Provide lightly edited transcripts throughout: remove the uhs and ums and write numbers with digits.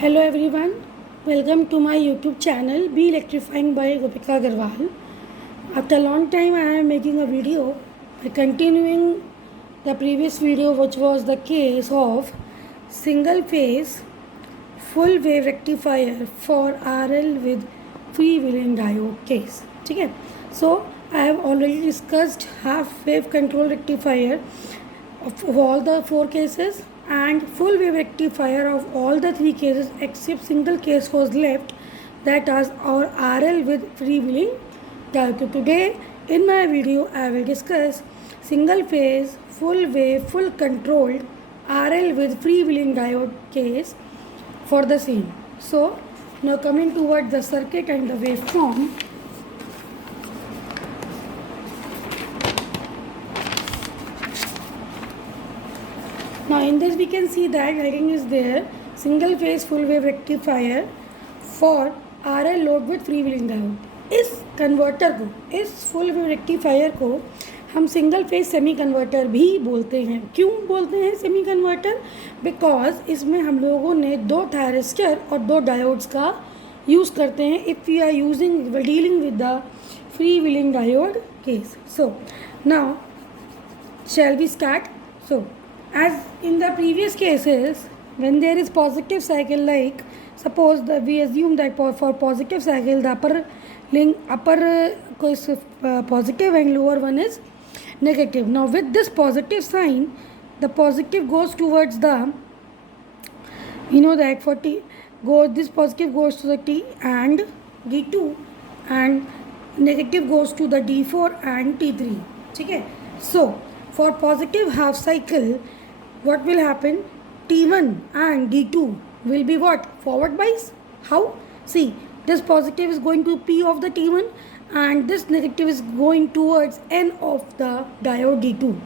Hello everyone, welcome to my YouTube channel Be Electrifying by Gopika Agarwal. After a long time I am making a video continuing the previous video which was the case of single phase full wave rectifier for RL with freewheeling diode case. ठीक है, so I have already discussed half wave control rectifier of all the 4 cases and full wave rectifier of all the 3 cases except single case was left, that is our RL with freewheeling diode. So today in my video I will discuss single phase full wave full controlled RL with freewheeling diode case for the same. So now coming towards the circuit and the waveform. Now in this we can see that writing is there, single phase full wave rectifier for RL load with freewheeling diode. इस converter को, इस full wave rectifier को हम single phase semi converter भी बोलते हैं. क्यों बोलते हैं सेमी कन्वर्टर? बिकॉज इसमें हम लोगों ने 2 थायरिस्टर और 2 डायोड्स का यूज़ करते हैं if we are using dealing with the free wheeling diode case. So now shall we start? So as in the previous cases, when there is positive cycle, like suppose that we assume that for positive cycle the upper is positive and lower one is negative. Now with this positive sign, the positive goes towards the, you know that for T this positive goes to the T and D2 and negative goes to the D4 and T3. Okay, so for positive half cycle, what will happen? T1 and D2 will be what? Forward bias. How? See, this positive is going to P of the T1 and this negative is going towards N of the diode D2.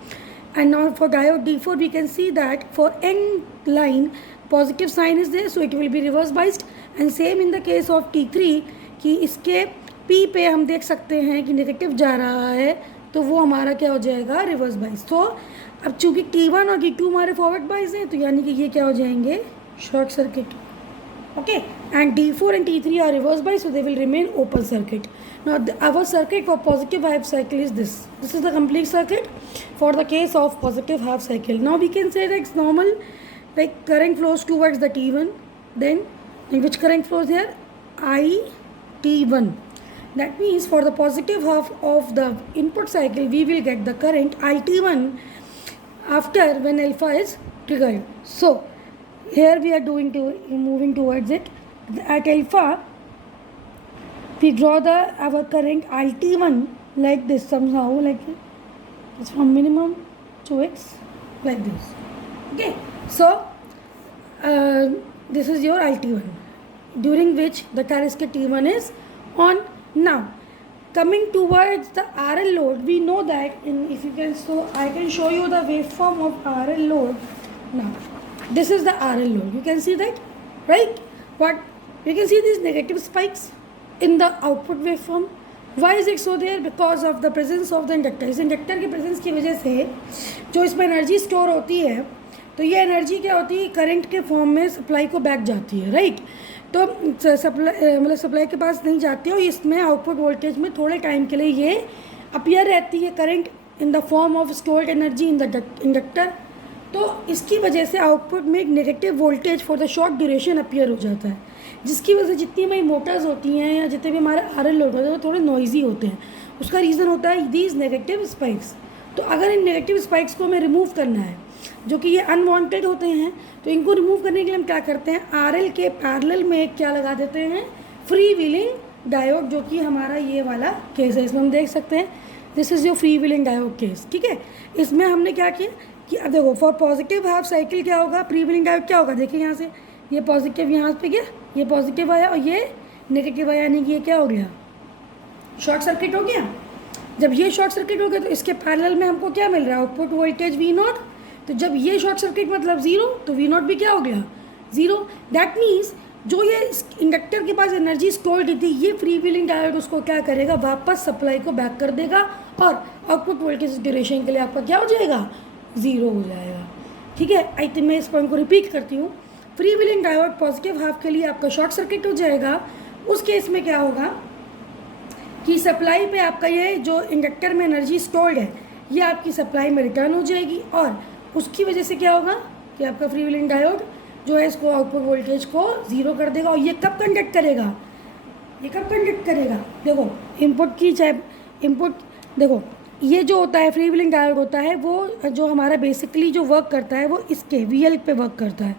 And now for diode D4 we can see that for N line positive sign is there, so it will be reverse biased. And same in the case of T3 कि इसके P पे हम देख सकते हैं कि negative जा रहा है, तो वो हमारा क्या हो जाएगा? Reverse bias. तो अब चूंकि T1 और T2 हमारे फॉरवर्ड बाइस हैं, तो यानी कि ये क्या हो जाएंगे? Short circuit. Okay, and D4 and T3 are reverse bias, so they will remain open circuit. Now our circuit for positive half cycle is this. This is the complete circuit for the case of positive half cycle. Now we can say it's normal, like current flows towards the T1, then in which current flows here? IT1. That means for the positive half of the input cycle we will get the current IT1 after when alpha is triggered. So here we are moving towards it. At alpha we draw our current IT1 like this, somehow like it's from minimum to x like this. Okay, so this is your IT1 during which the thyristor T1 is on. Now coming towards the RL load, we know that if you can, so I can show you the waveform of RL load. Now this is the RL load, you can see that, right? But you can see these negative spikes in the output waveform. Why is it so there? Because of the presence of the inductor. इस inductor की presence की वजह से जो इसमें energy store होती है, तो ये एनर्जी क्या होती है? करंट के फॉर्म में सप्लाई को बैक जाती है, राइट? तो सप्लाई के पास नहीं जाती है और इसमें आउटपुट वोल्टेज में थोड़े टाइम के लिए ये अपीयर रहती है current in the form of stored energy in the inductor. तो इसकी वजह से आउटपुट में एक negative voltage for the short duration appear हो जाता है, जिसकी वजह से जितनी हमारी मोटर्स होती हैं या जितने भी हमारे RL लोड होते हैं वो थोड़े नॉइजी होते हैं. उसका रीज़न होता है दीज नेगेटिव स्पाइक्स. तो अगर इन नेगेटिव स्पाइक्स को हमें रिमूव करना है, जो कि ये अनवांटेड होते हैं, तो इनको रिमूव करने के लिए हम क्या करते हैं? RL के पैरेलल में क्या लगा देते हैं? फ्री व्हीलिंग डायोड, जो कि हमारा ये वाला केस है. इसमें हम देख सकते हैं this is your free wheeling diode case. ठीक है, इसमें हमने क्या किया कि अब देखो फॉर पॉजिटिव हाफ साइकिल क्या होगा? फ्री व्हीलिंग डायोड क्या होगा? देखिए यहाँ से ये पॉजिटिव यहाँ पे गया, ये पॉजिटिव आया और ये नेगेटिव आया, यानी कि ये क्या हो गया? शॉर्ट सर्किट हो गया. जब ये शॉर्ट सर्किट हो गया तो इसके पैरेलल में हमको क्या मिल रहा है? Output voltage V0. तो जब ये शॉर्ट सर्किट मतलब ज़ीरो, तो V0 भी क्या हो गया? ज़ीरो. दैट मीन्स जो ये इंडक्टर के पास एनर्जी स्टोर्ड थी, ये फ्री व्हीलिंग डायोड उसको क्या करेगा? वापस सप्लाई को बैक कर देगा और आउटपुट वोल्टेज ड्यूरेशन के लिए आपका क्या हो जाएगा? ज़ीरो हो जाएगा. ठीक है, आई थिंक मैं इस पॉइंट को रिपीट करती हूँ. Free wheeling diode positive half के लिए आपका शॉर्ट सर्किट हो जाएगा। उस केस में क्या होगा कि सप्लाई पे आपका ये जो इंडक्टर में एनर्जी स्टोर्ड है ये आपकी सप्लाई में रिटर्न हो जाएगी, और उसकी वजह से क्या होगा कि आपका फ्री व्हीलिंग डायोड जो है इसको आउटपुट वोल्टेज को ज़ीरो कर देगा। और ये कब कंडक्ट करेगा, ये कब कंडक्ट करेगा, देखो इनपुट की चाहे इनपुट, देखो ये जो होता है फ्री व्हीलिंग डायोड होता है वो जो हमारा बेसिकली जो वर्क करता है वो इसके VL पे वर्क करता है।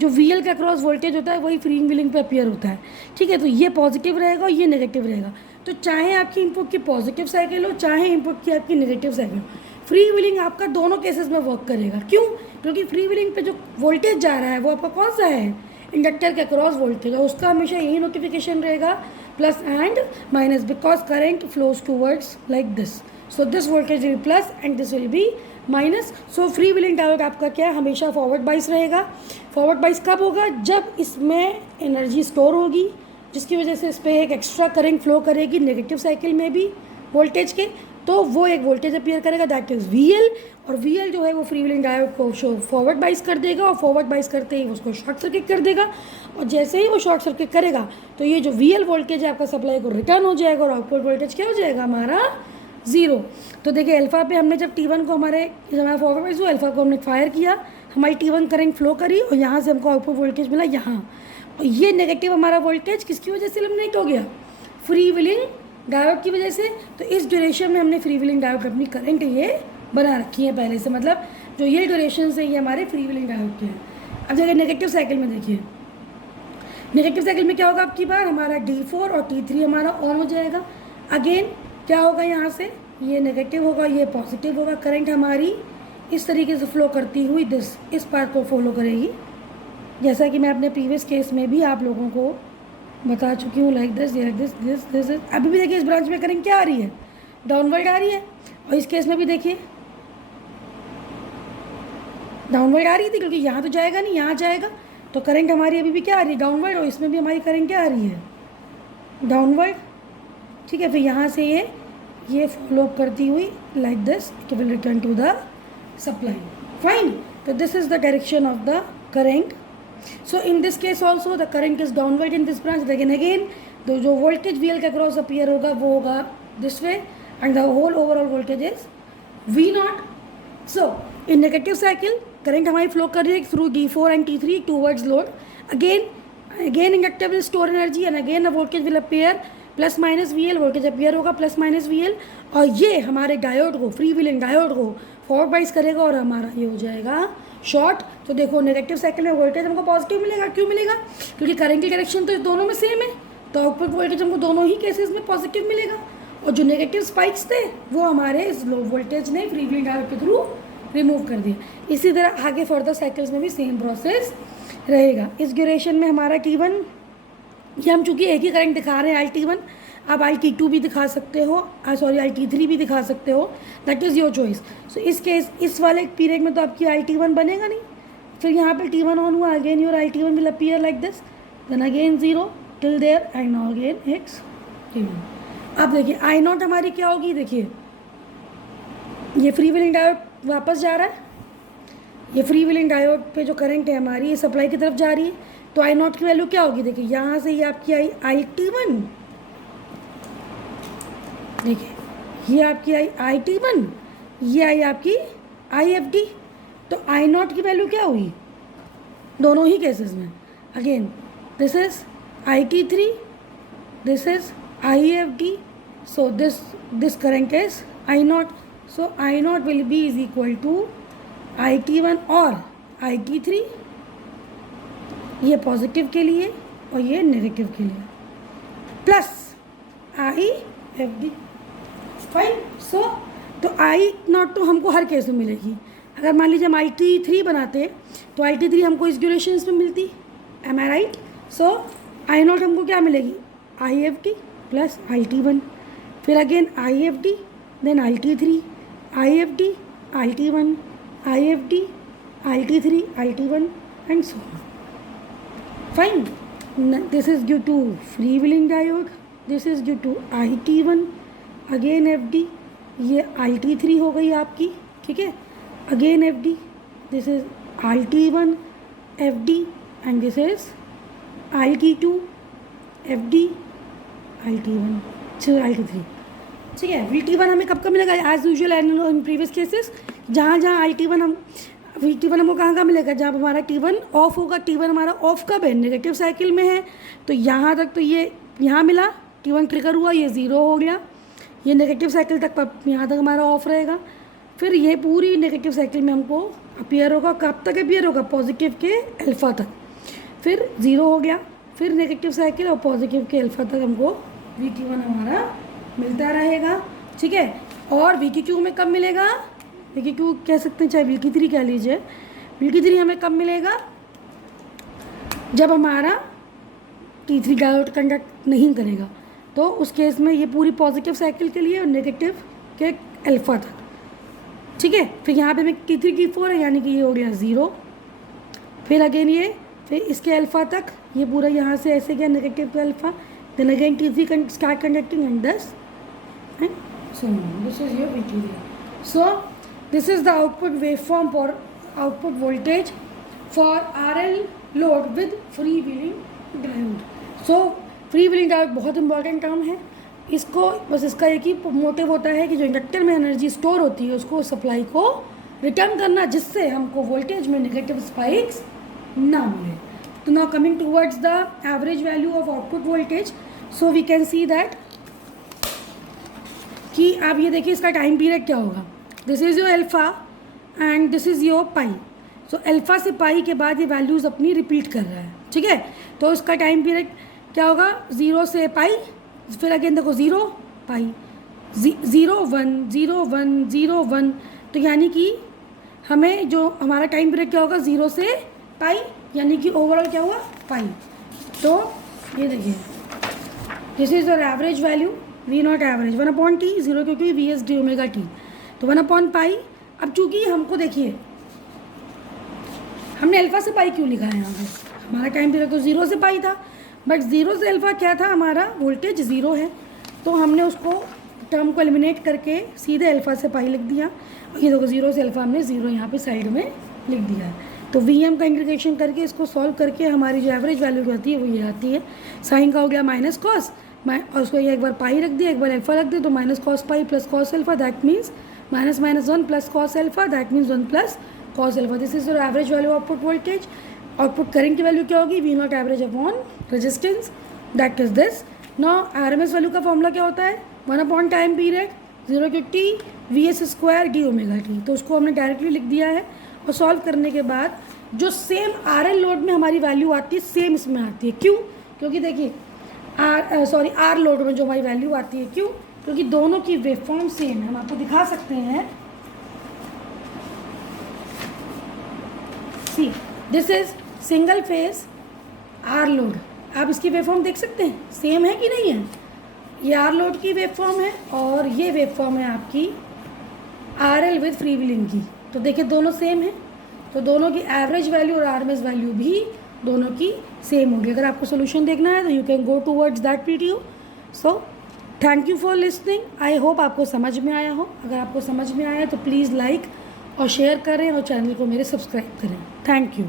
जो VL का क्रॉस वोल्टेज होता है वही फ्री व्हीलिंग पे अपीयर होता है, ठीक है। तो ये पॉजिटिव रहेगा और ये नेगेटिव रहेगा। तो चाहे आपकी इनपुट की पॉजिटिव साइकिल हो चाहे इनपुट की आपकी नेगेटिव साइकिल हो, फ्री व्हीलिंग आपका दोनों केसेस में वर्क करेगा। क्यों? क्योंकि फ्री व्हीलिंग पे जो वोल्टेज जा रहा है वो आपका कौन सा है, इंडक्टर के क्रॉस वोल्टेज, और उसका हमेशा यही नोटिफिकेशन रहेगा plus and minus, because current flows towards like this. So this voltage will plus and this will be minus. So free wheeling diode आपका क्या है, हमेशा फॉरवर्ड बाइस रहेगा। फॉरवर्ड बाइस कब होगा, जब इसमें एनर्जी स्टोर होगी जिसकी वजह से इस पर एक एक्स्ट्रा करंट फ्लो करेगी नेगेटिव साइकिल में भी वोल्टेज के, तो वो एक वोल्टेज अपीयर करेगा दैट इज़ VL, और VL जो है वो फ्री व्हीलिंग डायोड को फॉरवर्ड बाइस कर देगा, और फॉरवर्ड बाइस करते ही उसको शॉर्ट सर्किट कर देगा। और जैसे ही वो शॉर्ट सर्किट करेगा तो ये जो VL वोल्टेज है आपका सप्लाई को रिटर्न हो जाएगा और आउटपुट वोल्टेज क्या हो जाएगा हमारा ज़ीरो। तो देखिए अल्फ़ा पे हमने जब T1 को हमारा फॉरवर्ड बाइस हुआ, अल्फ़ा को हमने फायर किया, हमारी T1 करंट फ्लो करी और यहाँ से हमको आउटपुट वोल्टेज मिला यहाँ, और ये नेगेटिव हमारा वोल्टेज किसकी वजह से एलिमिनेट हो गया, फ्री व्हीलिंग डायोड की वजह से। तो इस ड्यूरेशन में हमने फ्री व्हीलिंग डायोड अपनी करंट ये बना रखी है पहले से, मतलब जो ये ड्यूरेशन से ये हमारे फ्री व्हीलिंग डायोड के हैं। अब जगह नेगेटिव साइकिल में देखिए, नेगेटिव साइकिल में क्या होगा, आपकी बार हमारा D4 और T3 हमारा ऑन हो जाएगा। अगेन क्या होगा, यहाँ से ये नेगेटिव होगा ये पॉजिटिव होगा, करंट हमारी इस तरीके से फ्लो करती हुई इस पार्ट को फॉलो करेगी, जैसा कि मैं अपने प्रीवियस केस में भी आप लोगों को बता चुकी हूँ, लाइक दिस दिस। अभी भी देखिए इस ब्रांच में करंट क्या आ रही है, डाउनवर्ड आ रही है, और इस केस में भी देखिए डाउनवर्ड आ रही थी क्योंकि यहाँ तो जाएगा नहीं, यहाँ जाएगा, तो करंट हमारी अभी भी क्या आ रही है, डाउनवर्ड, और इसमें भी हमारी करंट क्या आ रही है, डाउनवर्ड, ठीक है। फिर यहाँ से ये फॉलो अप करती हुई like this it will return to the supply, fine. तो this is the direction of the current. So in this case also the current is downward in this branch, again the जो voltage VL के cross appear होगा वो होगा this way and the whole overall voltage is V0. So in negative cycle current हमारी flow कर रही है through D4 and T3 towards load, again inductor will store energy and again the voltage will appear plus minus VL, voltage appear होगा plus minus VL, और ये हमारे diode को free wheeling diode को फॉरवर्ड बाइस करेगा और हमारा ये हो जाएगा शॉर्ट। तो देखो नेगेटिव साइकिल में वोल्टेज हमको पॉजिटिव मिलेगा, क्यों मिलेगा, क्योंकि करंट की डायरेक्शन तो दोनों में सेम है, तो आउटपुट वोल्टेज हमको दोनों ही केसेस में पॉजिटिव मिलेगा, और जो नेगेटिव स्पाइक्स थे वो हमारे इस लो वोल्टेज ने फ्री व्हीलिंग डायोड के थ्रू रिमूव कर दिया। इसी तरह आगे फर्दर साइकिल्स में भी सेम प्रोसेस रहेगा। इस ड्यूरेशन में हमारा T1, ये हम चूँकि एक ही करंट दिखा रहे हैं IT1, आप IT2 भी दिखा सकते हो, सॉरी IT3 भी दिखा सकते हो, दैट इज़ योर चॉइस। सो इस केस इस वाले पीरियड में तो आपकी IT1 बनेगा नहीं, फिर यहाँ पे T1 ऑन हुआ, again your IT1 will appear like this, then again 0 till there and now again it's T1। अब देखिए I0 हमारी क्या होगी, देखिए ये फ्री व्हीलिंग डायोड वापस जा रहा है, ये फ्री व्हीलिंग डायोड पे जो करंट है हमारी ये सप्लाई की तरफ जा रही है, तो I0 की वैल्यू क्या होगी, देखिए यहाँ से ये आपकी आई IT1, देखिए ये आपकी आई IT1, ये आई आपकी IFD, तो I0 की वैल्यू क्या हुई दोनों ही केसेस में, again this is IT3, this is IFD, so this current is I0, so I0 will be is equal to IT1 और IT3, ये पॉजिटिव के लिए और ये नेगेटिव के लिए, प्लस IFD, फाइन। सो तो I0 तो हमको हर केस में मिलेगी। अगर मान लीजिए हम IT3 बनाते तो IT3 हमको इस ड्यूरेशन में मिलती, एम आई राइट। सो I0 हमको क्या मिलेगी, IFD प्लस IT1, फिर again IFD, then IT3, IFD, IT1, IFD, IT3, IT1 and so on. Fine. This is due to freewheeling diode. This is due to IT1, again FD, ये IT3 हो गई आपकी, ठीक है, again FD, this is IT1 FD and this is ILT2, FD, ILT1, ILT3. ठीक है, VT1 हमें कब मिलेगा? As usual in previous cases, जहाँ ILT1 हम VT1 हमको कहाँ मिलेगा? जब हमारा T1 ऑफ होगा. T1 हमारा ऑफ कब है? नेगेटिव साइकिल में है. तो यहाँ तक तो ये यहाँ मिला, T1 ट्रिगर हुआ, ये 0 हो गया. ये नेगेटिव साइकिल तक यहाँ तक हमारा ऑफ रहेगा. फिर ये पूरी नेगेटिव साइकिल में हमको अपीयर होगा. कब तक अपीयर होगा? पॉजिटिव के अल्फ़ा तक. फिर 0 हो गया. फिर नेगेटिव साइकिल और पॉजिटिव के अल्फ़ा तक हमको VT1 हमारा मिलता रहेगा. ठीक है. और VT2 में कब मिलेगा? VT2 कह सकते हैं, चाहे VT3 कह लीजिए. VT3 हमें कब मिलेगा? जब हमारा T3 डायोड कंडक्ट नहीं करेगा. तो उस केस में ये पूरी पॉजिटिव साइकिल के लिए और नेगेटिव के अल्फ़ा तक. ठीक है. फिर यहाँ पे में T3 T4 है, यानी कि ये हो गया 0. फिर अगेन ये, फिर इसके अल्फ़ा तक ये पूरा यहाँ से ऐसे गया नेगेटिव के alpha. Then again T3 start conducting and thus. So this is your VT3. So this is the output waveform for output voltage for RL load with freewheeling diode. So freewheeling diode बहुत important term है. इसको बस इसका एक ही motive होता है कि जो इंडक्टर में एनर्जी स्टोर होती है उसको सप्लाई को रिटर्न करना, जिससे हमको वोल्टेज में नेगेटिव स्पाइक्स ना मिले. तो now coming towards the average value of output voltage. So we can see that कि आप ये देखिए इसका टाइम पीरियड क्या होगा. This is your alpha and this is your pi. So alpha से पाई के बाद ये वैल्यूज़ अपनी रिपीट कर रहा है. ठीक है. तो इसका टाइम पीरियड क्या होगा? 0 से पाई. फिर अगेन देखो 0 पाई 0 1 0 1 0 1. तो यानी कि हमें जो हमारा टाइम पीरियड क्या होगा? 0 से पाई, यानी कि ओवरऑल क्या हुआ? पाई. तो ये देखिए, this is your average value V0 average 1/T 0 क्योंकि VS d⍵t. तो 1/पाई. अब चूँकि हमको देखिए, हमने अल्फ़ा से पाई क्यों लिखा है यहाँ पे? हमारा टाइम पीरियड तो 0 से पाई था, बट 0 से अल्फ़ा क्या था? हमारा वोल्टेज 0 है. तो हमने उसको टर्म को एलिमिनेट करके सीधे अल्फ़ा से पाई लिख दिया. और ये देखो 0 से अल्फ़ा हमने 0 यहाँ पे साइड में लिख दिया है. तो VM का इंटीग्रेशन करके इसको सॉल्व करके हमारी जो एवरेज वैल्यू रहती है वो ये आती है. साइन का हो गया माइनस कॉस, और उसको ये एक बार पाई रख दिया, एक बार अल्फ़ा रख दिया. तो minus cos pi plus cos alpha, that means -1 plus cos alpha, that means 1 plus cos alpha. This is your average value output voltage. Output current की वैल्यू क्या होगी? V0 average upon resistance, that is this. Now RMS value का formula क्या होता है? 1 time period 0 to T VS² d⍵t. तो उसको हमने डायरेक्टली लिख दिया है. और सॉल्व करने के बाद जो सेम RL लोड में हमारी वैल्यू आती है सेम इसमें आती है. क्यों? क्योंकि देखिए R लोड में जो हमारी वैल्यू आती है, क्यों? क्योंकि दोनों की वेवफॉर्म सेम है. हम आपको दिखा सकते हैं. See, this is single phase R load. आप इसकी वेवफॉर्म देख सकते हैं, सेम है कि नहीं है? ये R लोड की वेवफॉर्म है और ये वेवफॉर्म है आपकी RL विद फ्रीव्हीलिंग की. तो देखिए दोनों सेम है. तो दोनों की एवरेज वैल्यू और RMS वैल्यू भी दोनों की सेम होगी. अगर आपको सोल्यूशन देखना है तो you can go towards that video. So thank you for listening. I hope आपको समझ में आया हो. अगर आपको समझ में आया तो प्लीज़ लाइक और शेयर करें और चैनल को मेरे सब्सक्राइब करें. Thank you.